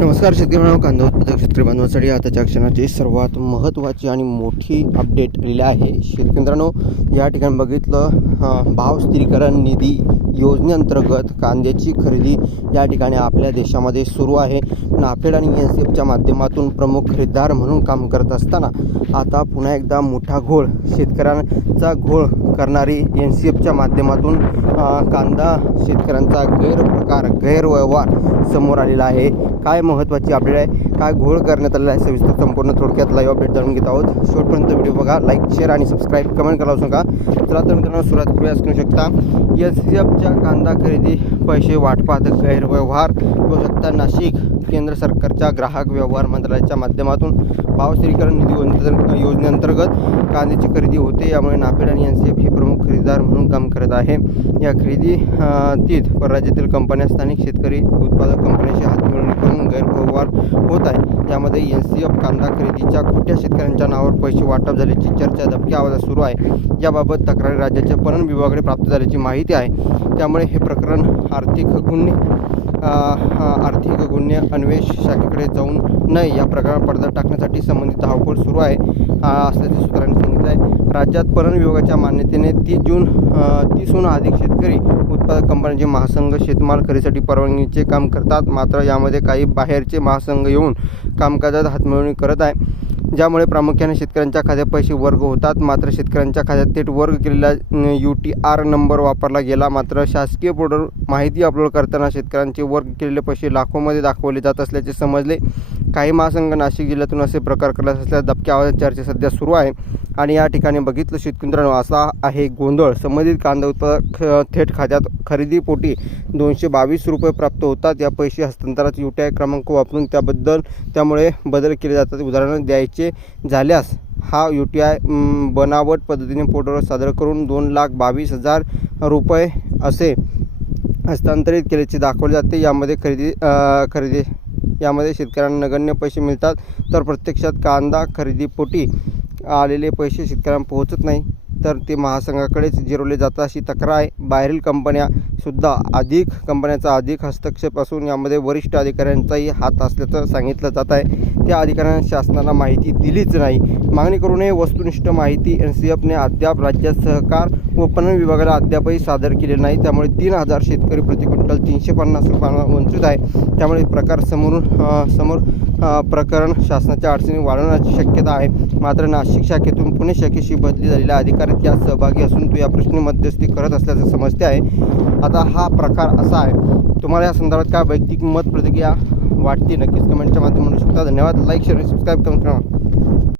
नमस्कार शेतकरी कांदा उत्पादक शेतकरी बांधवांसाठी आताच्या क्षणाची सर्वात महत्त्वाची आणि मोठी अपडेट आलेली आहे. शेतकरी मित्रांनो या ठिकाणी बघितलं भाव स्थिरीकरण निधी योजनेअंतर्गत कांद्याची खरेदी या ठिकाणी आपल्या देशामध्ये सुरू आहे. नाफेड आणि एन सी एफच्या माध्यमातून प्रमुख खरेदीदार म्हणून काम करत असताना आता पुन्हा एकदा मोठा घोळ शेतकऱ्यांचा घोळ करणारी एन सी एफच्या माध्यमातून कांदा शेतकऱ्यांचा गैरप्रकार गैरव्यवहार समोर आलेला आहे. काय महत्त्वाची अपडेट आहे. काय घोळ करण्यात आलेला आहे सविस्तर संपूर्ण थोडक्यात लाईव्ह अपडेट जाणून घेत आहोत. शेवटपर्यंत व्हिडिओ बघा लाईक शेअर आणि सबस्क्राईब कमेंट करावं सांगा चला तर मित्रांनो सुरुवात प्रयास करू शकता एस सी एफच्या कांदा खरेदी पैसे वाटपात गैरव्यवहार होऊ शकता. नाशिक केंद्र सरकारच्या ग्राहक व्यवहार मंत्रालयाच्या माध्यमातून भाव स्थिरीकरण निधी योजनेअंतर्गत कांद्याची खरेदी होते. यामुळे नाफेड आणि एन सी एफ ही प्रमुख खरेदीदार म्हणून काम करत आहे. या खरेदी तीत परराज्यातील कंपन्या स्थानिक शेतकरी उत्पादक कंपन्यांशी हातमिळवणी करून गैरव्यवहार होत आहे. यामध्ये एन सी एफ कांदा खरेदीच्या खोट्या शेतकऱ्यांच्या नावावर पैसे वाटप झाल्याची चर्चा दबक्या आवाजात सुरू आहे. याबाबत तक्रारी राज्याच्या पणन विभागाकडे प्राप्त झाल्याची माहिती आहे. त्यामुळे हे प्रकरण आर्थिक गुन्हे आर्थिक गुन्हे अन्वेष शाखेकडे जाऊन नये. या प्रकरणात पडदा टाकण्यासाठी संबंधित धावपळ सुरू आहे. असल्याचे सूत्रांनी सांगितलं आहे राज्यात पणन विभागाच्या मान्यतेने तीस जून तीसहून अधिक शेतकरी उत्पादक कंपन्यांचे महासंघ शेतमाल खरेदीसाठी परवानगीचे काम करतात मात्र यामध्ये काही बाहेरचे महासंघ येऊन कामकाजात हातमिळवणी करत आहे. ज्यामुळे प्रामुख्याने शेतकऱ्यांच्या खात्यात पैसे वर्ग होतात मात्र शेतकऱ्यांच्या खात्यात थेट वर्ग केलेला यू टी आर नंबर वापरला गेला. मात्र शासकीय पोर्टल माहिती अपलोड करताना शेतकऱ्यांचे वर्ग केलेले पैसे लाखोमध्ये दाखवले जात असल्याचे समजले. काही महासंघ नाशिक जिल्ह्यातून असे प्रकार करत असल्यास दबक्या आवाजात चर्चा सध्या सुरू आहे. आणि या ठिकाणी बघितलं शेतकरी असा आहे गोंधळ. संबंधित कांदा उत्पादक ख- थेट खात्यात खरेदीपोटी दोनशे बावीस रुपये प्राप्त होतात. या पैसे हस्तांतरात यू टी आय क्रमांक वापरून त्याबद्दल त्यामुळे बदल केले जातात. उदाहरण द्यायचे झाल्यास हा यू टी आय बनावट पद्धतीने पोर्टलवर सादर करून दोन लाख बावीस हजार रुपये असे हस्तांतरित केल्याचे दाखवले जाते. यामध्ये खरेदी खरेदी यामध्ये शेतकऱ्यांना नगण्य पैसे मिळतात. तर प्रत्यक्षात कांदा खरेदीपोटी आलेले पैसे शेतकऱ्यांना पोहोचत नाही. तर ते महासंघाकडेच जिरवले जातात. अशी तक्रार आहे. बाहेरील कंपन्यासुद्धा अधिक कंपन्याचा अधिक हस्तक्षेप असून यामध्ये वरिष्ठ अधिकाऱ्यांचाही हात असल्याचं सांगितलं जात आहे. त्या अधिकाऱ्यांना शासनाला माहिती दिलीच नाही. मागणी करूनही वस्तुनिष्ठ माहिती एन सी एफने अद्याप राज्यात सहकार व पणन विभागाला अद्यापही सादर केले नाही. त्यामुळे तीन हजार शेतकरी प्रति क्विंटल तीनशे पन्नास रुपयांना वंचित आहे. त्यामुळे प्रकार समोरून समोर प्रकरण शासनाच्या अडचणी वाढवण्याची शक्यता आहे. मात्र नाशिक शाखेतून पुणे शाखेशी बदली झालेला अधिकारी त्यात सहभागी असून तो या प्रश्नी मध्यस्थी करत असल्याचं समजते आहे. आता हा प्रकार असा आहे. तुम्हाला या संदर्भात काय वैयक्तिक मत प्रतिक्रिया वाटते नक्कीच कमेंटच्या माध्यमातून म्हणू शकता धन्यवाद. लाईक शेअर सबस्क्राईब करून करा